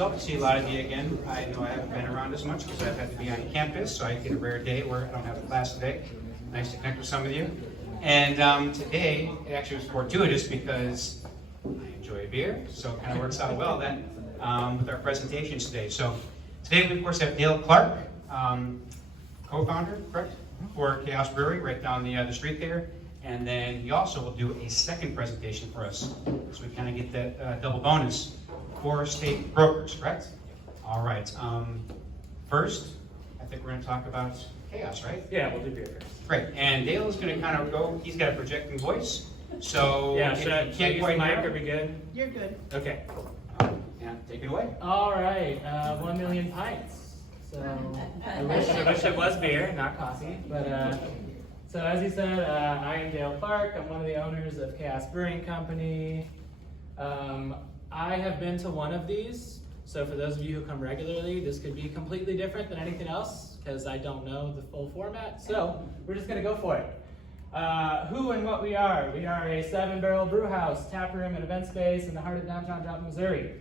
myself to see a lot of you again. I know I haven't been around as much because I've had to be on campus, so I get a rare day where I don't have a class today. Nice to connect with some of you. And today, it actually was fortuitous because I enjoy beer, so it kind of works out well then with our presentations today. So today we of course have Dale Clark, co-founder, correct, for Chaos Brewery right down the street there. And then he also will do a second presentation for us, so we kind of get that double bonus for state brokers, correct? All right. First, I think we're going to talk about Chaos, right? Yeah, we'll do beer first. Great. And Dale is going to kind of go. He's got a projecting voice, so Yeah, if should I you use can't the quite mic? hear Are we good? You're good. Okay. yeah, take it away. All right, 1 million pints. So I wish it was beer, not coffee. But so as he said, I am Dale Clark. I'm one of the owners of Chaos Brewing Company. I have been to one of these. So for those of you who come regularly, this could be completely different than anything else because I don't know the full format. So we're just gonna go for it. Who and what we are. We are a 7-barrel brew house, tap room, and event space in the heart of downtown Joplin, Missouri.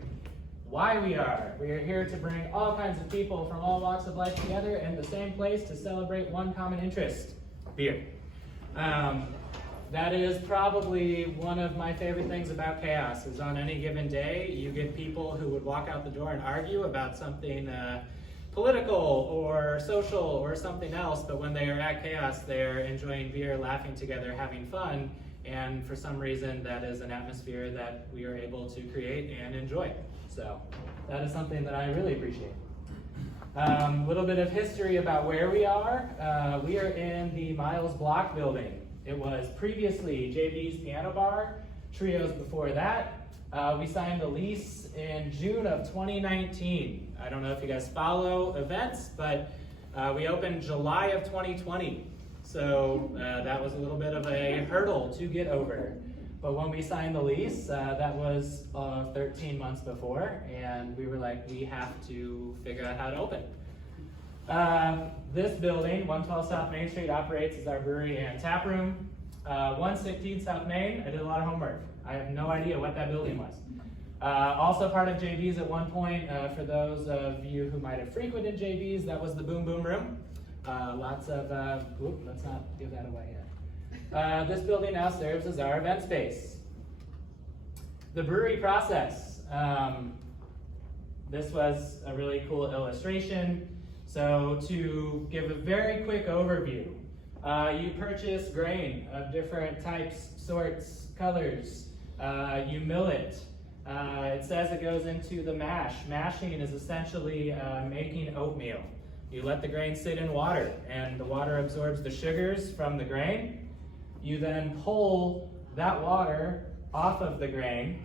Why we are here to bring all kinds of people from all walks of life together in the same place to celebrate one common interest, beer. That is probably one of my favorite things about Chaos, is on any given day, you get people who would walk out the door and argue about something political or social or something else, but when they are at Chaos, they're enjoying beer, laughing together, having fun, and for some reason that is an atmosphere that we are able to create and enjoy. So that is something that I really appreciate. A little bit of history about where we are. We are in the Miles Block building. It was previously JB's Piano Bar, Trios before that. We signed the lease in June of 2019. I don't know if you guys follow events, but we opened July of 2020. So that was a little bit of a hurdle to get over. But when we signed the lease, that was 13 months before, and we were like, we have to figure out how to open. This building, 112 South Main Street, operates as our brewery and tap room. 116 South Main, I did a lot of homework. I have no idea what that building was. Also part of JB's at one point, for those of you who might have frequented JB's, that was the Boom Boom Room. Lots of, let's not give that away yet. This building now serves as our event space. The brewery process. This was a really cool illustration. So to give a very quick overview, you purchase grain of different types, sorts, colors. You mill it. It says it goes into the mash. Mashing is essentially making oatmeal. You let the grain sit in water, and the water absorbs the sugars from the grain. You then pull that water off of the grain,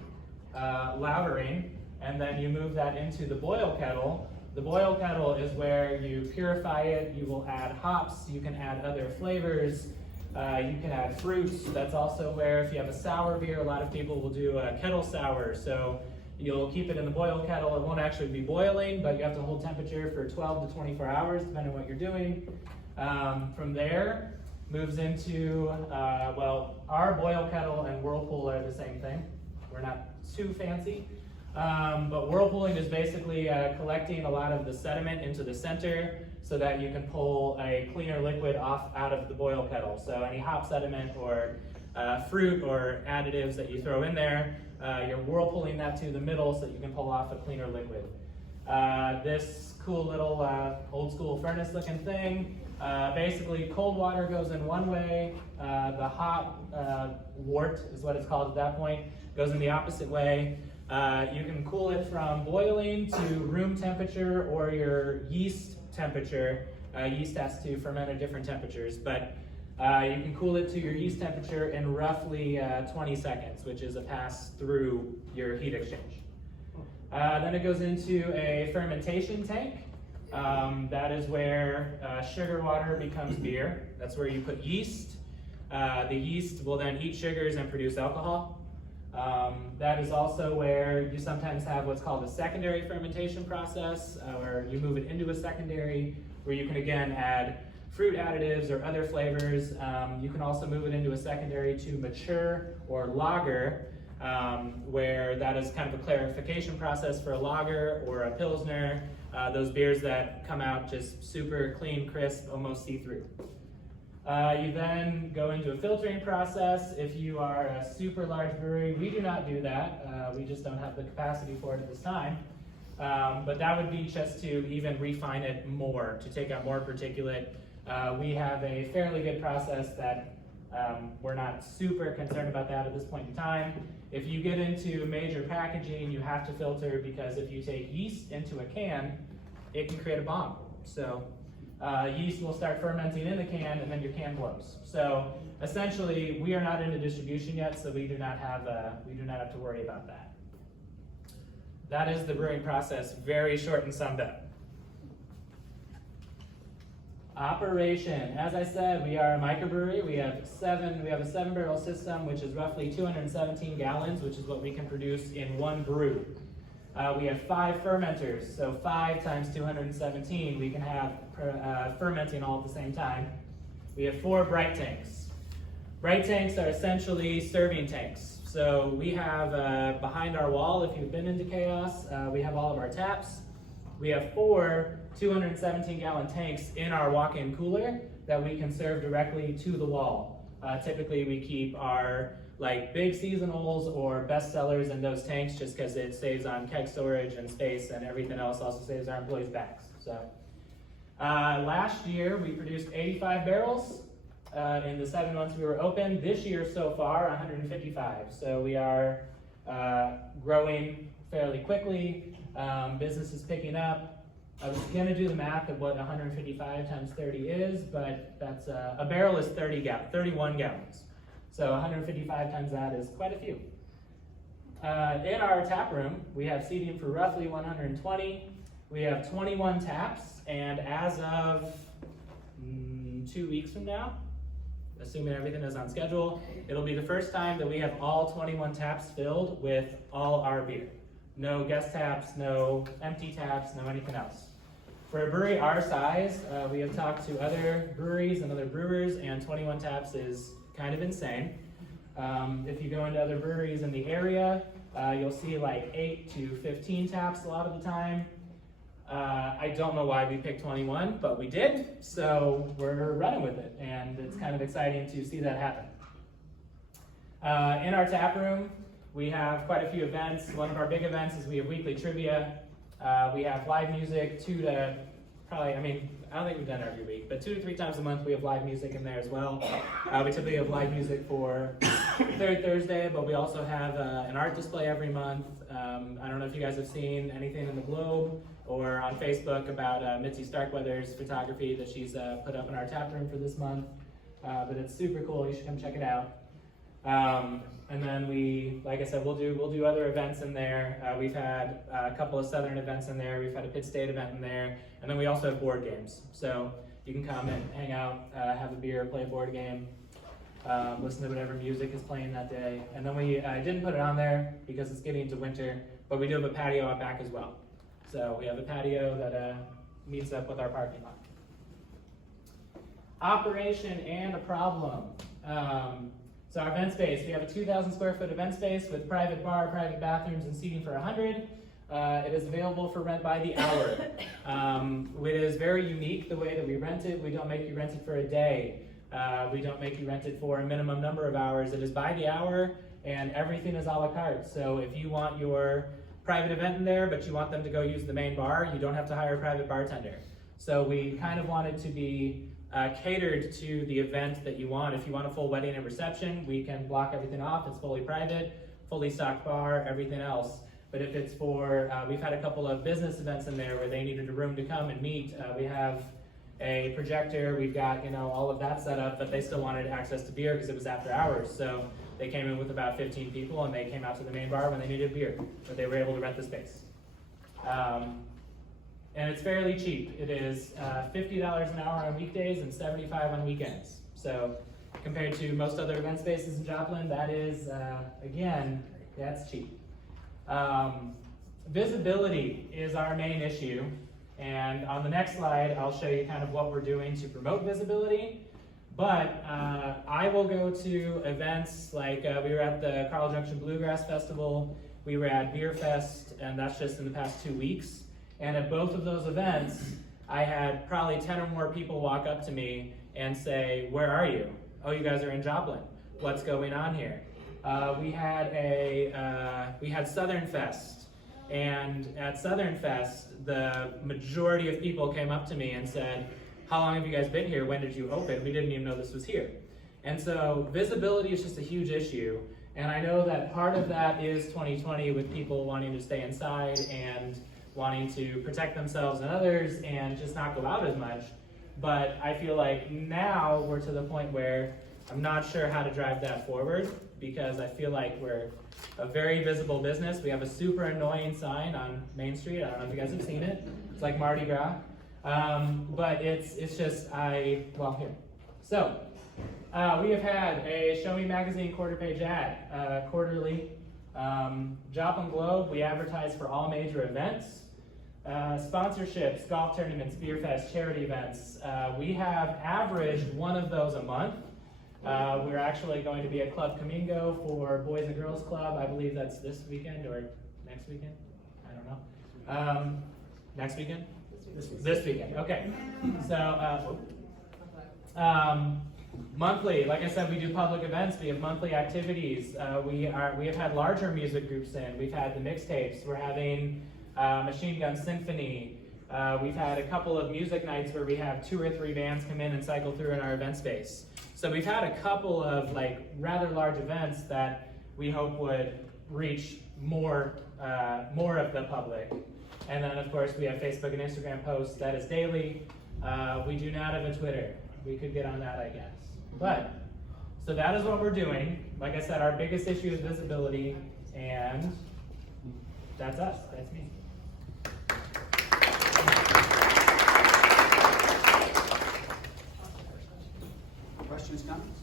lautering, and then you move that into the boil kettle. The boil kettle is where you purify it. You will add hops. You can add other flavors. You can add fruits. That's also where, if you have a sour beer, a lot of people will do a kettle sour. So you'll keep it in the boil kettle. It won't actually be boiling, but you have to hold temperature for 12 to 24 hours, depending on what you're doing. From there, moves into, our boil kettle and whirlpool are the same thing. We're not too fancy. But whirlpooling is basically collecting a lot of the sediment into the center so that you can pull a cleaner liquid out of the boil kettle. So any hop sediment or fruit or additives that you throw in there, you're whirlpooling that to the middle so that you can pull off a cleaner liquid. This cool little old school furnace looking thing, basically cold water goes in one way, the hot wort is what it's called at that point, goes in the opposite way. You can cool it from boiling to room temperature or your yeast temperature. Yeast has to ferment at different temperatures, but you can cool it to your yeast temperature in roughly 20 seconds, which is a pass through your heat exchange. Then it goes into a fermentation tank. That is where sugar water becomes beer. That's where you put yeast. The yeast will then eat sugars and produce alcohol. That is also where you sometimes have what's called a secondary fermentation process, where you move it into a secondary, where you can again add fruit additives or other flavors. You can also move it into a secondary to mature or lager. where that is kind of a clarification process for a lager or a pilsner, those beers that come out just super clean, crisp, almost see-through. You then go into a filtering process. If you are a super large brewery, we do not do that. We just don't have the capacity for it at this time. But that would be just to even refine it more, to take out more particulate. We have a fairly good process that we're not super concerned about that at this point in time. If you get into major packaging, you have to filter, because if you take yeast into a can, it can create a bomb. So yeast will start fermenting in the can, and then your can blows. So essentially, we are not into distribution yet, so we do not have to worry about that. That is the brewing process, very short and summed up. Operation. As I said, we are a microbrewery. We have a 7-barrel system, which is roughly 217 gallons, which is what we can produce in one brew. We have 5 fermenters, so 5 times 217, we can have fermenting all at the same time. We have 4 bright tanks. Bright tanks are essentially serving tanks. So we have behind our wall, if you've been into Chaos, we have all of our taps. We have 4 217-gallon tanks in our walk-in cooler that we can serve directly to the wall. Typically, we keep our big seasonals or best sellers in those tanks, just because it saves on keg storage and space, and everything else also saves our employees' backs. So last year we produced 85 barrels in the 7 months we were open. This year so far, 155. So we are growing fairly quickly. Business is picking up. I was going to do the math of what 155 times 30 is, but that's a barrel is 31 gallons. So 155 times that is quite a few. In our tap room, we have seating for roughly 120. We have 21 taps, and as of 2 weeks from now, assuming everything is on schedule, it'll be the first time that we have all 21 taps filled with all our beer. No guest taps, no empty taps, no anything else. For a brewery our size, we have talked to other breweries and other brewers, and 21 taps is kind of insane. If you go into other breweries in the area, you'll see 8 to 15 taps a lot of the time. I don't know why we picked 21, but we did, so we're running with it, and it's kind of exciting to see that happen. In our tap room, we have quite a few events. One of our big events is we have weekly trivia. We have live music I don't think we've done it every week, but 2 to 3 times a month we have live music in there as well. We typically have live music for third Thursday, but we also have an art display every month. I don't know if you guys have seen anything in the Globe or on Facebook about Mitzi Starkweather's photography that she's put up in our tap room for this month, but it's super cool. You should come check it out. And then like I said, we'll do other events in there. We've had a couple of Southern events in there. We've had a Pitt State event in there. And then we also have board games. So you can come and hang out, have a beer, play a board game, listen to whatever music is playing that day. And then we didn't put it on there because it's getting into winter, but we do have a patio out back as well. So we have a patio that meets up with our parking lot. Operation and a problem. So our event space, we have a 2,000 square foot event space with private bar, private bathrooms, and seating for 100. It is available for rent by the hour. It is very unique the way that we rent it. We don't make you rent it for a day. We don't make you rent it for a minimum number of hours. It is by the hour, and everything is a la carte. So if you want your private event in there, but you want them to go use the main bar, you don't have to hire a private bartender. So we kind of wanted to be catered to the event that you want. If you want a full wedding and reception, we can block everything off. It's fully private, fully stocked bar, everything else. But if it's for, we've had a couple of business events in there where they needed a room to come and meet. We have a projector, we've got all of that set up, but they still wanted access to beer because it was after hours. So they came in with about 15 people, and they came out to the main bar when they needed beer, but they were able to rent the space. And it's fairly cheap. It is $50 an hour on weekdays and $75 on weekends. So compared to most other event spaces in Joplin, that is, again, that's cheap. Visibility is our main issue. And on the next slide, I'll show you kind of what we're doing to promote visibility. But I will go to events like we were at the Carl Junction Bluegrass Festival, we were at Beer Fest, and that's just in the past 2 weeks. And at both of those events, I had probably 10 or more people walk up to me and say, "Where are you?" "Oh, you guys are in Joplin. What's going on here?" We had Southern Fest, and at Southern Fest, the majority of people came up to me and said, "How long have you guys been here? When did you open? We didn't even know this was here." And so visibility is just a huge issue. And I know that part of that is 2020 with people wanting to stay inside and wanting to protect themselves and others and just not go out as much. But I feel like now we're to the point where I'm not sure how to drive that forward, because I feel like we're a very visible business. We have a super annoying sign on Main Street. I don't know if you guys have seen it. It's like Mardi Gras. But it's just, here. So, we have had a Show Me Magazine quarter-page ad, quarterly. Joplin Globe, we advertise for all major events. Sponsorships, golf tournaments, beer fest, charity events. We have averaged one of those a month. We're actually going to be at Club Camingo for Boys and Girls Club. I believe that's this weekend or next weekend. I don't know. Next weekend? This weekend. Okay. So monthly, like I said, we do public events. We have monthly activities. We have had larger music groups in. We've had the mixtapes. We're having Machine Gun Symphony. We've had a couple of music nights where we have 2 or 3 bands come in and cycle through in our event space. So we've had a couple of rather large events that we hope would reach more of the public. And then of course we have Facebook and Instagram posts. That is daily. We do not have a Twitter. We could get on that, I guess. But, so that is what we're doing. Like I said, our biggest issue is visibility, and that's us. That's me. Questions, comments?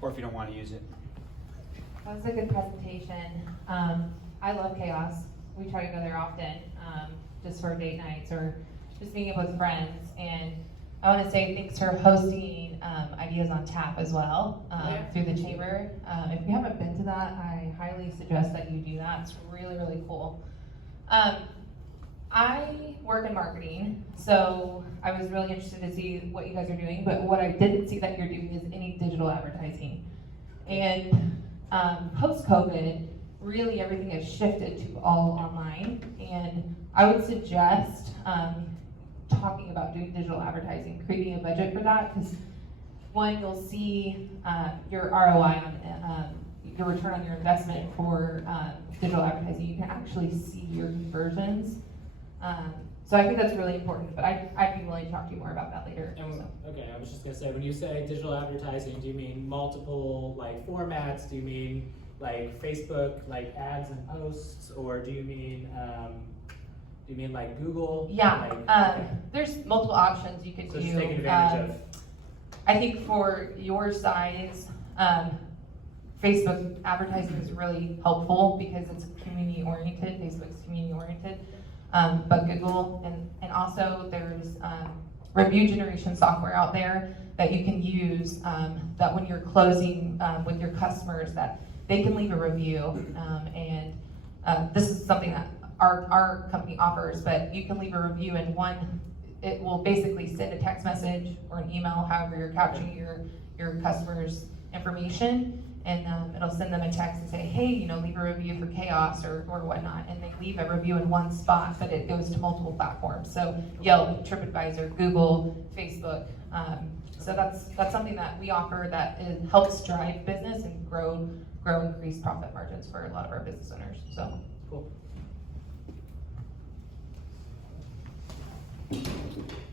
Or if you don't want to use it. That was a good presentation. I love Chaos. We try to go there often, just for date nights or just meeting up with friends. And I want to say thanks for hosting Ideas on Tap as well through the chamber. If you haven't been to that, I highly suggest that you do that. It's really, really cool. I work in marketing, so I was really interested to see what you guys are doing, but what I didn't see that you're doing is any digital advertising. And post-COVID, really everything has shifted to all online, and I would suggest talking about doing digital advertising, creating a budget for that, because one, you'll see your ROI on your return on your investment for digital advertising. You can actually see your conversions. So I think that's really important, but I'd be willing to talk to you more about that later. Okay, I was just gonna say, when you say digital advertising, do you mean multiple formats? Do you mean Facebook ads and posts, or do you mean Google? Yeah, there's multiple options you could so do. Just taking advantage of. I think for your size, Facebook advertising is really helpful because it's community oriented. Facebook's community oriented. But Google, and also there's review generation software out there that you can use that when you're closing with your customers, that they can leave a review. And this is something that our company offers, but you can leave a review, and it will basically send a text message or an email, however you're capturing your customer's information. And it'll send them a text and say, hey, leave a review for Chaos or whatnot. And they leave a review in one spot, but it goes to multiple platforms. So Yelp, TripAdvisor, Google, Facebook. So that's something that we offer that helps drive business and grow increase profit margins for a lot of our business owners. So cool.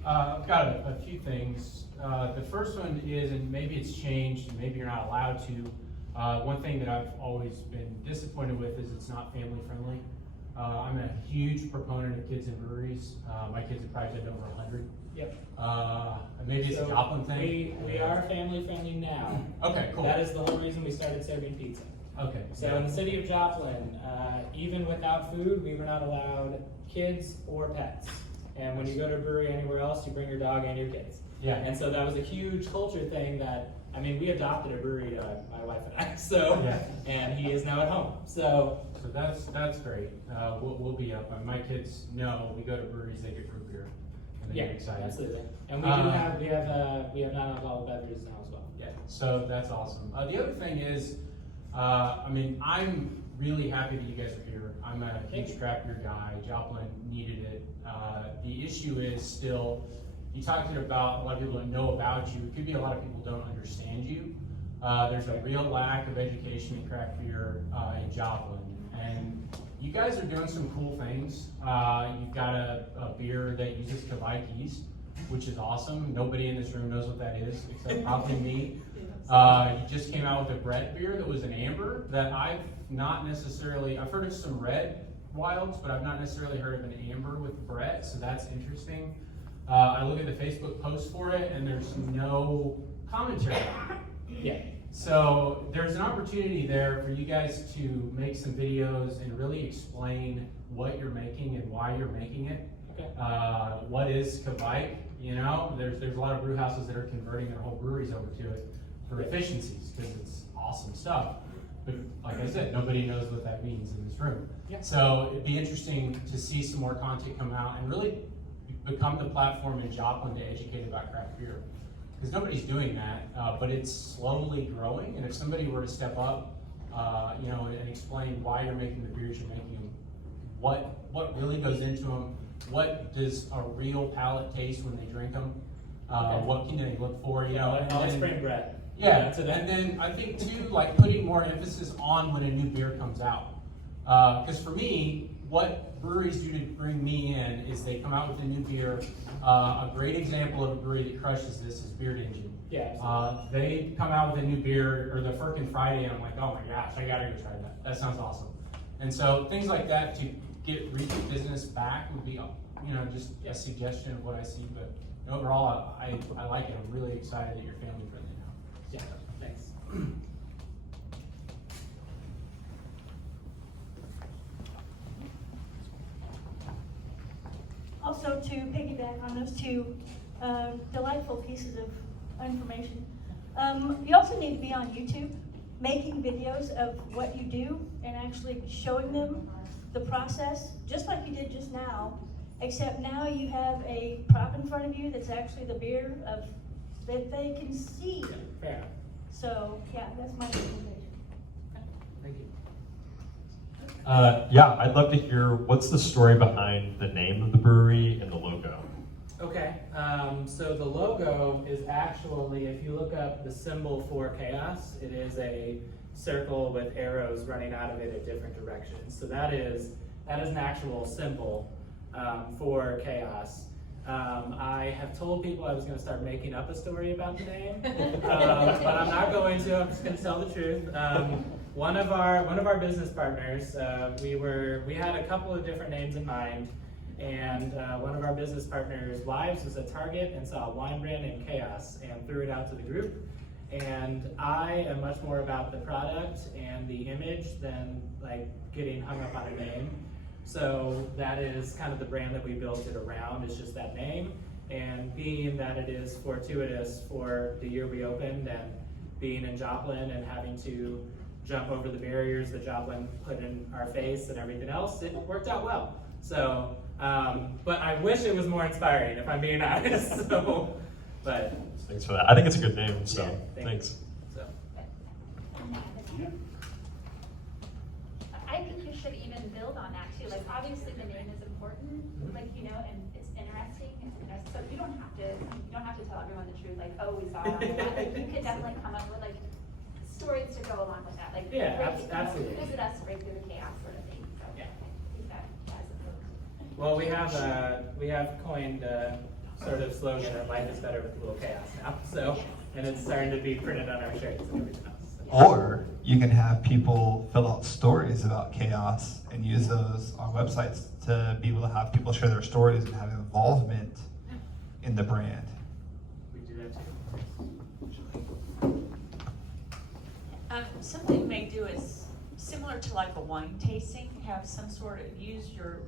I've got a few things. The first one is, and maybe it's changed, and maybe you're not allowed to. One thing that I've always been disappointed with is it's not family friendly. I'm a huge proponent of kids in breweries. My kids have probably been over 100. Yep. Maybe it's a Joplin thing. We are family friendly now. Okay, cool. That is the whole reason we started serving pizza. Okay. So in the city of Joplin, even without food, we were not allowed kids or pets. And when you go to a brewery anywhere else, you bring your dog and your kids. Yeah. And so that was a huge culture thing that, I mean, we adopted a brewery, my wife and I, so, Yeah. and he is now at home, so. So that's great. We'll be up. My kids know we go to breweries, they get root beer, and they Yeah, get excited. absolutely. And we have non-alcoholic beverages now as well. Yeah, so that's awesome. The other thing is, I mean, I'm really happy that you guys are here. I'm a huge craft beer guy. Joplin needed it. The issue is still, you talked about a lot of people don't know about you. It could be a lot of people don't understand you. There's a real lack of education in craft beer in Joplin. And you guys are doing some cool things. You've got a beer that uses Kavaikis, which is awesome. Nobody in this room knows what that is, except probably me. You just came out with a Brett beer that was an amber that I've heard of some red wilds, but I've not necessarily heard of an amber with Brett, so that's interesting. I look at the Facebook post for it, and there's no commentary. Yeah. So there's an opportunity there for you guys to make some videos and really explain what you're making and why you're making it. Okay. What is Kavaik? You know, there's a lot of brew houses that are converting their whole breweries over to it for efficiencies because it's awesome stuff. But like I said, nobody knows what that means in this room. Yeah. So it'd be interesting to see some more content come out and really become the platform in Joplin to educate about craft beer. Because nobody's doing that, but it's slowly growing. And if somebody were to step up, you know, and explain why you're making the beers you're making, what really goes into them, what does a real palate taste when they drink them, Okay. what can they look for, you know? I'll explain Brett. Yeah, to and then I think too, like putting more emphasis on when a new beer comes out. Because for me, what breweries do to bring me in is they come out with a new beer. A great example of a brewery that crushes this is Beard Engine. Yeah. They come out with a new beer, or the Firkin Friday, and I'm like, oh my gosh, I gotta go try that. That sounds awesome. And so things like that to get repeat business back would be, you know, just a suggestion of what I see. But overall, I like it. I'm really excited that you're family friendly now. Yeah, thanks. Also, to piggyback on those two delightful pieces of information, you also need to be on YouTube, making videos of what you do and actually showing them the process, just like you did just now, except now you have a prop in front of you that's actually the beer that they can see. Fair. So, yeah, that's my recommendation. Thank you. Yeah, I'd love to hear what's the story behind the name of the brewery and the logo. Okay, so the logo is actually, if you look up the symbol for chaos, it is a circle with arrows running out of it in different directions. So that is an actual symbol for chaos. I have told people I was going to start making up a story about the name, but I'm not going to. I'm just going to tell the truth. One of our business partners, we had a couple of different names in mind, and one of our business partners' wives was at Target and saw a wine brand named Chaos and threw it out to the group. And I am much more about the product and the image than like getting hung up on a name. So that is kind of the brand that we built it around, is just that name. And being that it is fortuitous for the year we opened and being in Joplin and having to jump over the barriers that Joplin put in our face and everything else, it worked out well. So, but I wish it was more inspiring, if I'm being honest. So, but Thanks for that. I think it's a good name, so yeah, thanks. So. I think you should even build on that too. Like obviously the name is important, like you know, and it's interesting. So you don't have to tell everyone the truth. Like, oh, we saw it on the map. Like you could definitely come up with like stories to go along with that. Like Absolutely. Visit us, break through the chaos sort of thing. So Yeah. I think that's important. Well, we have coined a sort of slogan that life is better with a little chaos now. So, and it's starting to be printed on our shirts and everything else. So. Or you can have people fill out stories about chaos and use those on websites to be able to have people share their stories and have involvement in the brand. We do that too. Something you may do is similar to like a wine tasting, have some sort of, use your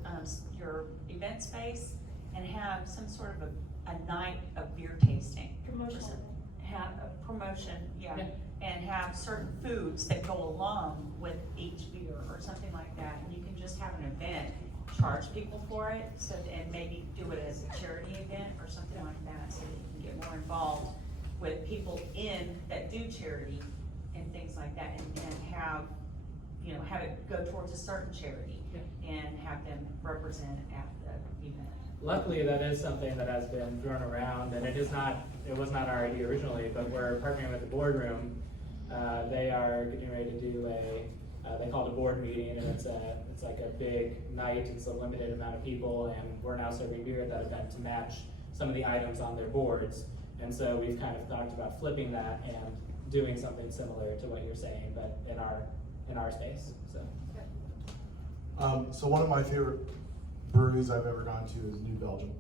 event space and have some sort of a night of beer tasting. Promotional. Have a promotion, yeah, Yeah. and have certain foods that go along with each beer or something like that. And you can just have an event, charge people for it, so and maybe do it as a charity event or something like that, so that you can get more involved with people that do charity and things like that, and have, you know, have it go towards a certain charity and have them represent at the event. Luckily, that is something that has been thrown around, and it was not our idea originally, but we're partnering with the boardroom. They are getting ready to do they call it a board meeting, and it's like a big night. It's a limited amount of people, and we're now serving beer at that event to match some of the items on their boards. And so we've kind of talked about flipping that and doing something similar to what you're saying, but in our space. So one of my favorite breweries I've ever gone to is New Belgium.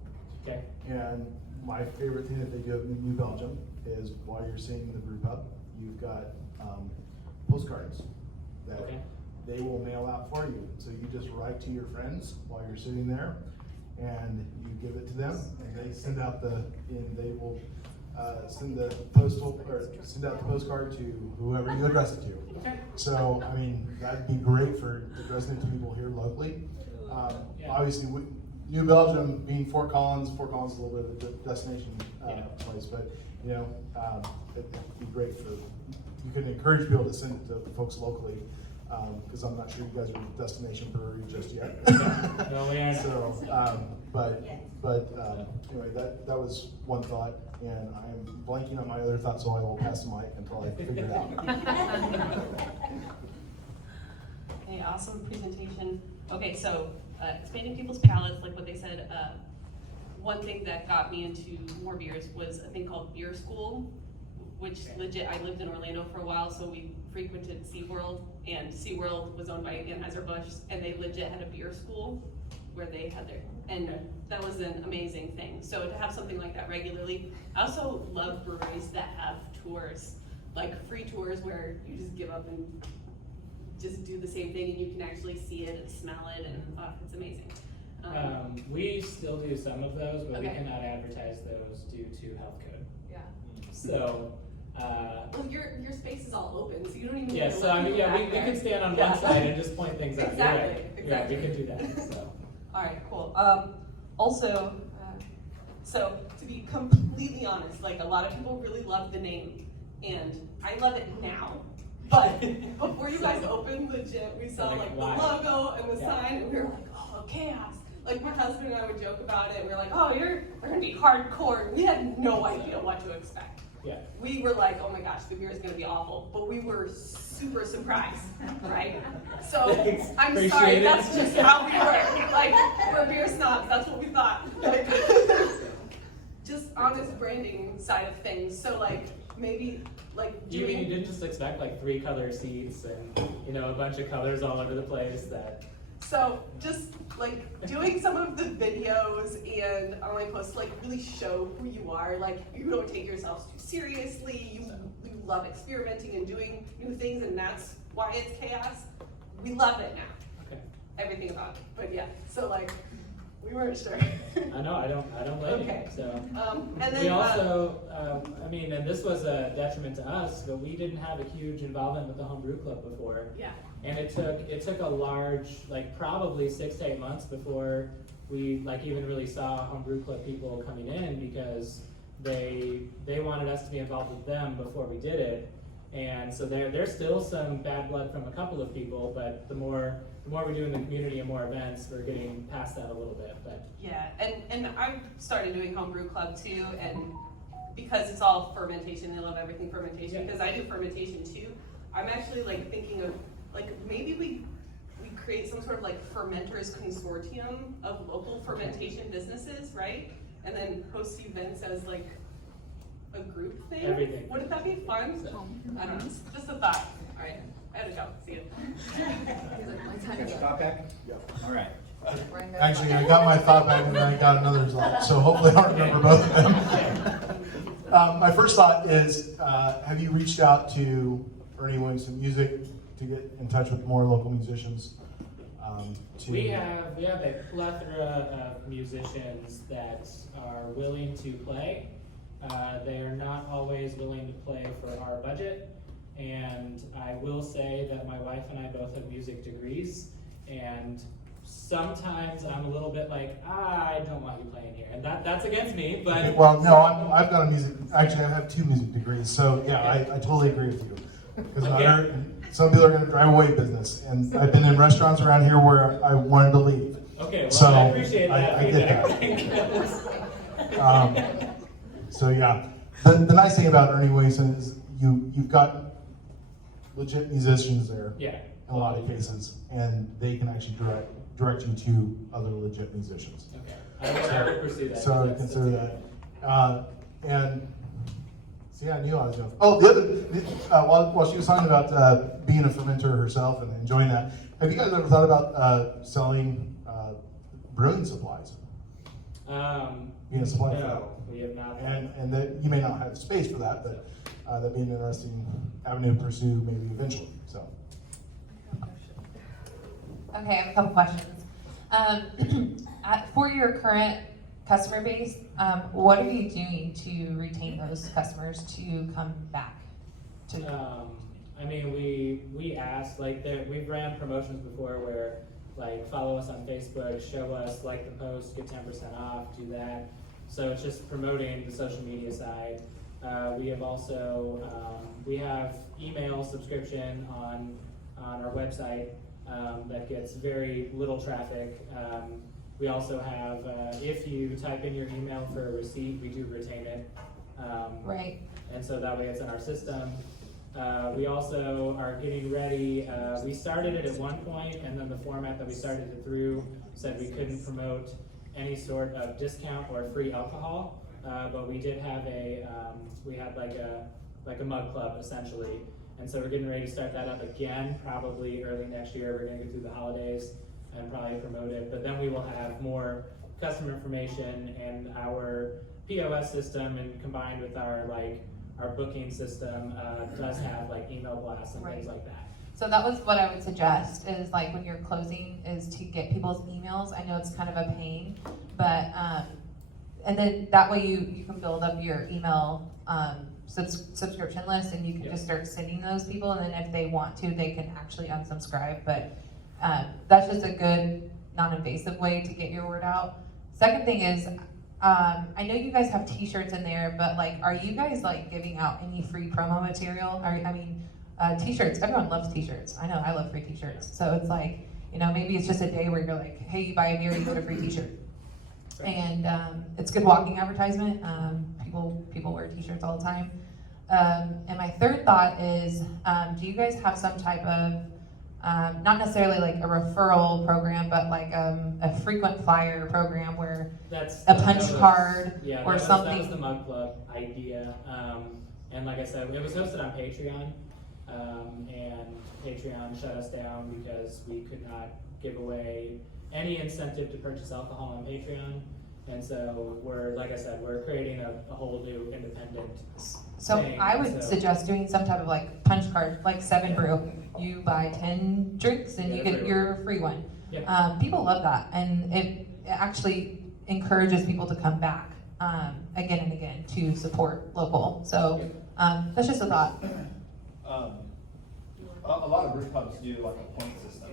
Okay. And my favorite thing that they do in New Belgium is while you're sitting in the brew pub, you've got postcards that they will mail out for you. So you just write to your friends while you're sitting there, and you give it to them, and they send out they will send the send out the postcard to whoever you address it to. Okay. So I mean, that'd be great for addressing it to people here locally. Obviously, New Belgium being Fort Collins is a little bit of a destination place, but you know, it'd be great you could encourage people to send it to folks locally, because I'm not sure you guys are a destination brewery just yet. No, we aren't. So, but anyway, that was one thought, and I'm blanking on my other thought, so I will pass the mic until I figure it out. Hey, awesome presentation. Okay, so expanding people's palates, like what they said, one thing that got me into more beers was a thing called Beer School, which legit, I lived in Orlando for a while, so we frequented SeaWorld, and SeaWorld was owned by Anheuser-Busch, and they legit had a beer school where they had and that was an amazing thing. So to have something like that regularly. I also love breweries that have tours, like free tours where you just give up and just do the same thing, and you can actually see it and smell it, and it's amazing. We still do some of those, but we Okay. cannot advertise those due to health code. Yeah. So, Well, your space is all open, so you don't even. yeah, need to so let I mean, people yeah, back we there. can stand on Yeah. one side and just point things out. You're right. Exactly, Yeah, we exactly. can do that, so. All right, cool. Also, so to be completely honest, like a lot of people really love the name, and I love it now. But before you guys opened, legit, we saw like the why? logo and the Yeah. sign, and we were like, oh, chaos. Like my husband and I would joke about it. We were like, oh, they're gonna be hardcore. We had no idea what to expect. Yeah. We were like, oh my gosh, the beer is gonna be awful, but we were super surprised, right? So Thanks. I'm Appreciate sorry, it. that's just how we were. Like, we're beer snobs, that's what we thought. Like, just on this branding side of things, so like maybe like You mean you doing. didn't just expect like 3 color seats and, you know, a bunch of colors all over the place that. So just like doing some of the videos and online posts, like really show who you are. Like you don't take yourselves too seriously. You love experimenting and doing new things, and that's why it's chaos. We love it now. Okay. Everything about it. But yeah, so like we weren't sure. I know, I don't blame Okay. you, so. And then We also, I mean, and this was a detriment to us, but we didn't have a huge involvement with the homebrew club before. yeah. And it took a large, like probably 6 to 8 months before we like even really saw homebrew club people coming in, because they wanted us to be involved with them before we did it. And so there's still some bad blood from a couple of people, but the more we do in the community and more events, we're getting past that a little bit. But Yeah, and I've started doing homebrew club too, and because it's all fermentation, I love everything fermentation, Yeah. because I do fermentation too. I'm actually like thinking of, like maybe we create some sort of like fermenters consortium of local fermentation businesses, right? And then host events as like a group thing. Everything. Wouldn't that be fun? So. I don't know, just a thought. All right, I had to go, see you. Got your thought back? Yep. All right. Actually, I got my thought back and then I got another thought, so hopefully I'll remember both of them. My first thought is, have you reached out to Ernie Williamson Music to get in touch with more local musicians? We have a plethora of musicians that are willing to play. They are not always willing to play for our budget. And I will say that my wife and I both have music degrees, and sometimes I'm a little bit like, I don't want you playing here, and that's against me, but... Okay, well, no, I've got a music, actually I have 2 music degrees, so yeah, I totally agree with you. Because Okay. some people are gonna drive away business, and I've been in restaurants around here where I wanted to leave. Okay, well, So, I appreciate that I get feedback. So yeah, the nice thing about Ernie Williamson is you've got legit musicians there. Yeah. In a lot of cases, and they can actually direct you to other legit musicians. Okay, I will pursue that. So That's- consider that. And see, I knew I was going. Oh, the other while she was talking about being a fermenter herself and enjoying that, have you guys ever thought about selling brewing supplies? Being a supplier for that? No, we have not. And that you may not have space for that, but that'd be an interesting avenue to pursue maybe eventually. So. Okay, I have a couple questions. For your current customer base, what are you doing to retain those customers to come back? I mean, we asked, like, we've ran promotions before where, like, follow us on Facebook, show us, like the post, get 10% off, do that. So it's just promoting the social media side. We have also, we have email subscription on our website that gets very little traffic. We also have, if you type in your email for a receipt, we do retain it. Right. And so that way it's in our system. We also are getting ready, we started it at one point, and then the format that we started it through said we couldn't promote any sort of discount or free alcohol, but we did have we had like a mug club essentially. And so we're getting ready to start that up again, probably early next year. We're gonna get through the holidays and probably promote it, but then we will have more customer information, and our POS system, and combined with our booking system, does have like email blasts and things like that. So that was what I would suggest, is like when you're closing, is to get people's emails. I know it's kind of a pain, but, and then that way you can build up your email subscription list, and you can just start sending those people, and then if they want to, they can actually unsubscribe. But that's just a good non-invasive way to get your word out. Second thing is, I know you guys have t-shirts in there, but like, are you guys like giving out any free promo material? T-shirts, everyone loves t-shirts. I know, I love free t-shirts. So it's like, maybe it's just a day where you're like, hey, you buy a beer, you get a free t-shirt. And it's good walking advertisement. People wear t-shirts all the time. And my third thought is, do you guys have some type of, not necessarily like a referral program, but like a frequent flyer program where a punch card or something? That was the Mug Club idea. And like I said, it was hosted on Patreon, and Patreon shut us down because we could not give away any incentive to purchase alcohol on Patreon. And so like I said, we're creating a whole new independent thing. I would suggest doing some type of like punch card, like 7 Brew. You buy 10 drinks and you get your free one. Yep. People love that, and it actually encourages people to come back again and again to support local. So that's just a thought. A lot of brew pubs do like a point system,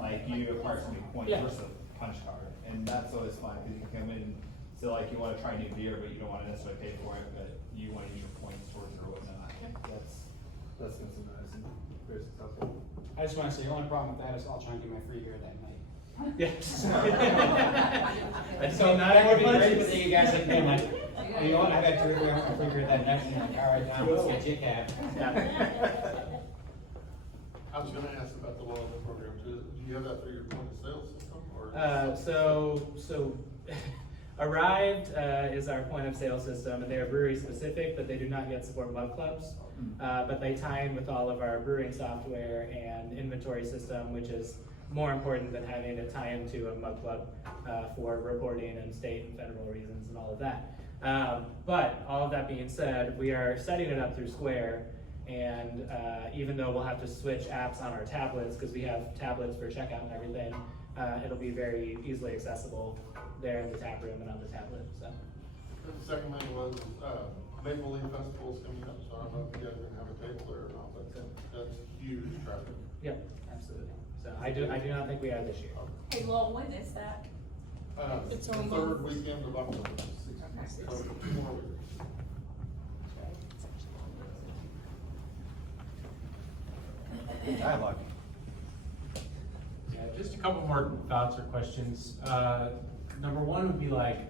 like you acquire so many points versus a punch card, and that's always fun because you come in, so like you want to try new beer, but you don't want to necessarily pay for it, but you want to use your points towards it or whatnot. That's been nice and very successful. I just want to say, the only problem with that is I'll try and get my free beer that night. Yes. So that would be great, but then you guys have been like, you know what, I've had 3 beer, I want my free beer that night, and you're like, all right, now let's get you a cab. I was gonna ask about the loyalty program, do you have that for your point of sale system, or? So Arrived is our point of sale system, and they are brewery specific, but they do not yet support mug clubs. But they tie in with all of our brewing software and inventory system, which is more important than having to tie into a mug club for reporting and state and federal reasons and all of that. But all of that being said, we are setting it up through Square, And even though we'll have to switch apps on our tablets, because we have tablets for checkout and everything, it'll be very easily accessible there in the tap room and on the tablet. So. And the second thing was, Maple Leaf Festival's coming up, so I don't know if you guys are gonna have a table there or not, but that's huge traffic. Yep, absolutely. So I do not think we are this year. Hey, Lowell, when is that? It's the third weekend of October. So 2 more weeks. Dialogue. Yeah, just a couple more thoughts or questions. Number one would be like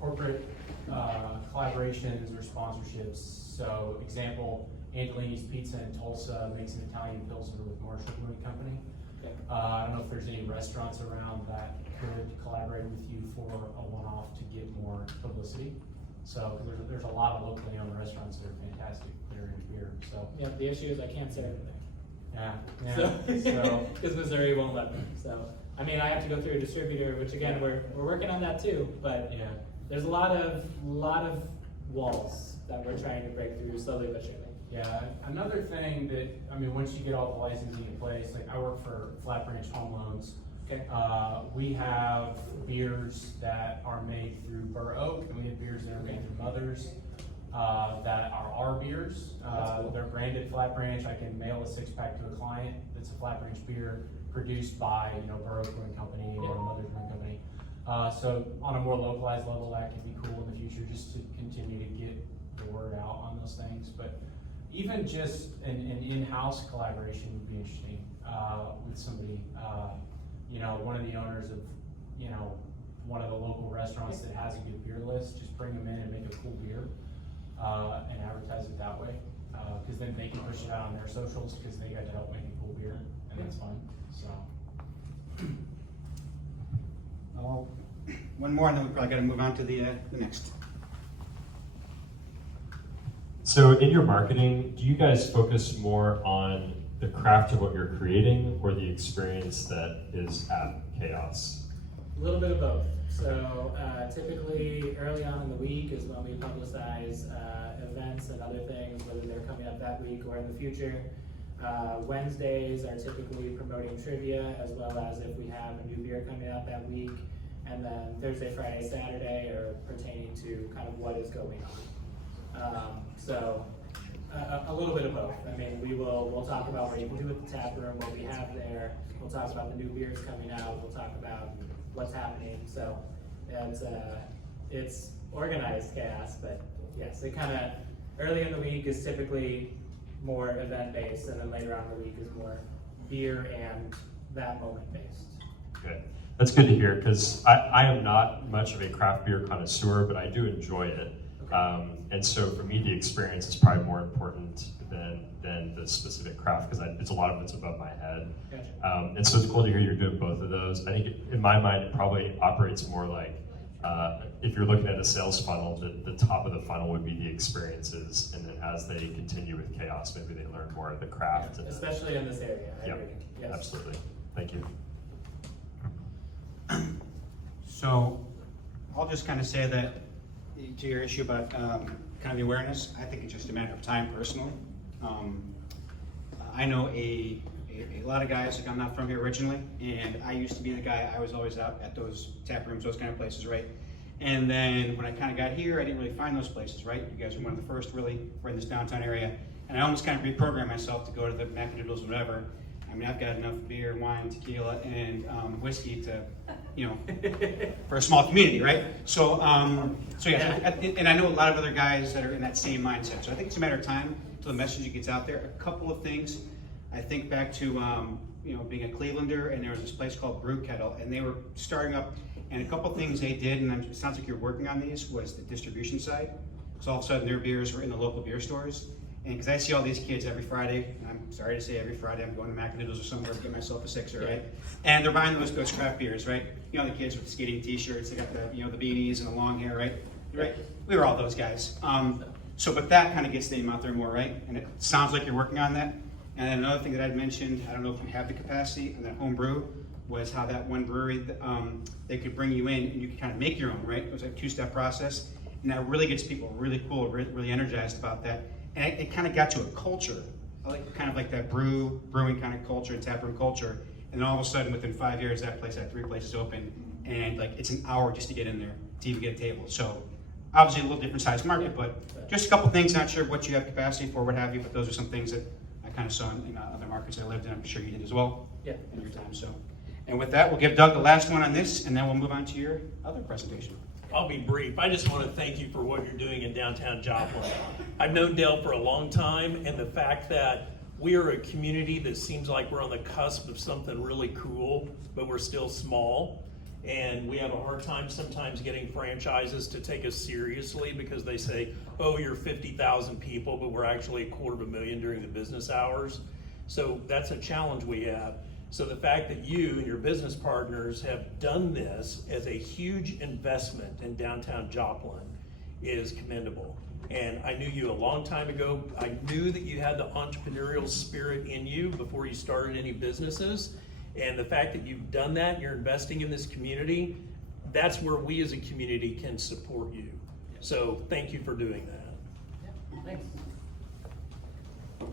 corporate collaborations or sponsorships. So example, Angelini's Pizza in Tulsa makes an Italian Pilsner with Marshall Brewing Company. Okay. I don't know if there's any restaurants around that could collaborate with you for a one-off to get more publicity. So, because there's a lot of locally owned restaurants that are fantastic that are in beer, so. Yeah, the issue is I can't serve it there. Yeah, so. Because Missouri won't let me. So, I mean, I have to go through a distributor, which again, we're working on that too, but Yeah. there's a lot of walls that we're trying to break through slowly but surely. Yeah, another thing that, I mean, once you get all the licensing in place, like I work for Flat Branch Home Loans. Okay. We have beers that are made through Burr Oak, and we have beers that are made through Mothers, that are our beers. Cool. They're branded Flat Branch. I can mail a 6-pack to a client that's a Flat Branch beer produced by, Burr Oak Brewing Company or Mothers Brewing Company. So on a more localized level, that could be cool in the future, just to continue to get the word out on those things. But even just an in-house collaboration would be interesting with somebody. One of the owners of, one of the local restaurants that has a good beer list, just bring them in and make a cool beer and advertise it that way. Because then they can push it out on their socials because they got to help make a cool beer, and that's fun. So. Oh, one more, and then we probably got to move on to the next. So in your marketing, do you guys focus more on the craft of what you're creating or the experience that is at Chaos? A little bit of both. So typically early on in the week is when we publicize events and other things, whether they're coming up that week or in the future. Wednesdays are typically promoting trivia, as well as if we have a new beer coming out that week. And then Thursday, Friday, Saturday are pertaining to kind of what is going on. A little bit of both. I mean, we'll talk about what you can do with the tap room, what we have there. We'll talk about the new beers coming out. We'll talk about what's happening. So it's organized chaos, but yes, it kind of early in the week is typically more event based, and then later on in the week is more beer and that moment based. Good. That's good to hear, because I am not much of a craft beer connoisseur, but I do enjoy it. And so for me, the experience is probably more important than the specific craft, because it's a lot of it's above my head. Gotcha. And so it's cool to hear you're doing both of those. I think in my mind, it probably operates more like, if you're looking at a sales funnel, the top of the funnel would be the experiences, and then as they continue with Chaos, maybe they learn more of the craft. Yeah, especially in this area. I agree. Yes. Absolutely. Thank you. So I'll just kind of say that to your issue about kind of the awareness, I think it's just a matter of time personally. I know a lot of guys, like I'm not from here originally, and I used to be the guy, I was always out at those tap rooms, those kind of places, right? And then when I kind of got here, I didn't really find those places, right? You guys were one of the first really, we're in this downtown area, and I almost kind of reprogrammed myself to go to the Macadoodles or whatever. I mean, I've got enough beer, wine, tequila, and whiskey to, for a small community, right? So yeah, and I know a lot of other guys that are in that same mindset. So I think it's a matter of time until the message gets out there. A couple of things. I think back to being a Clevelander, and there was this place called Brew Kettle, and they were starting up. And a couple of things they did, and it sounds like you're working on these, was the distribution side. So all of a sudden their beers were in the local beer stores. And because I see all these kids every Friday, and I'm sorry to say every Friday, I'm going to Macadoodles or somewhere to get myself a sixer, right? And they're buying those craft beers, right? You know, the kids with the skating t-shirts, they got the, the beanies and the long hair, right? Right? We were all those guys. But that kind of gets the name out there more, right? And it sounds like you're working on that. And then another thing that I'd mentioned, I don't know if you have the capacity, and that home brew, was how that one brewery, they could bring you in and you could kind of make your own, right? It was a 2-step process. And that really gets people really cool, really energized about that. And it kind of got to a culture. I like kind of like that brewing kind of culture and taproom culture. And then all of a sudden, within 5 years, that place had 3 places open, and like it's an hour just to get in there to even get a table. So obviously a little different size market, but just a couple things. Not sure what you have capacity for, what have you, but those are some things that I kind of saw in other markets I lived in. I'm sure you did as well. Yeah. In your time. So, and with that, we'll give Doug the last one on this, and then we'll move on to your other presentation. I'll be brief. I just want to thank you for what you're doing in downtown Joplin. I've known Dale for a long time, and the fact that we are a community that seems like we're on the cusp of something really cool, but we're still small. And we have a hard time sometimes getting franchises to take us seriously because they say, oh, you're 50,000 people, but we're actually 250,000 during the business hours. So that's a challenge we have. So the fact that you and your business partners have done this as a huge investment in downtown Joplin is commendable. And I knew you a long time ago. I knew that you had the entrepreneurial spirit in you before you started any businesses. And the fact that you've done that, and you're investing in this community, that's where we as a community can support you. So thank you for doing that. Thanks.